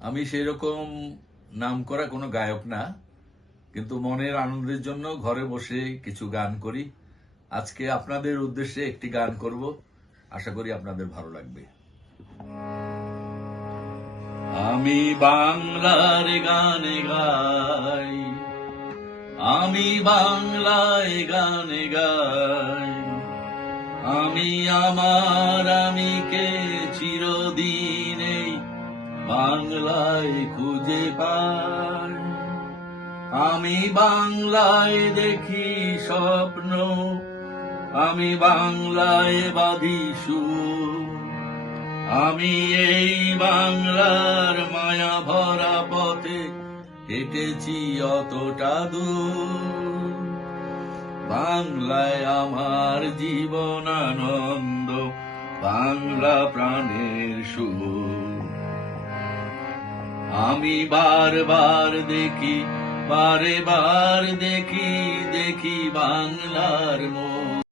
আমি সেই রকম নাম করা কোনো গায়ক না, কিন্তু মনের আনন্দের জন্য ঘরে বসে কিছু গান করি। আজকে আপনাদের উদ্দেশ্যে একটি গান করব, আশা করি আপনাদের ভালো লাগবে। আমি বাংলার গানে গাই, আমি বাংলায় গানে গাই, আমি আমার আমিকে চিরদিনে বাংলায় খুঁজে পাই। আমি বাংলায় দেখি স্বপ্ন, আমি বাংলায় বাঁধি আমি এই বাংলার মায়া ভরা পথে হেঁটেছি অতটা দূর। বাংলায় আমার জীবন আনন্দ বাংলা প্রাণের সুর। আমি বারবার দেখি বারে বার দেখি দেখি বাংলার মোর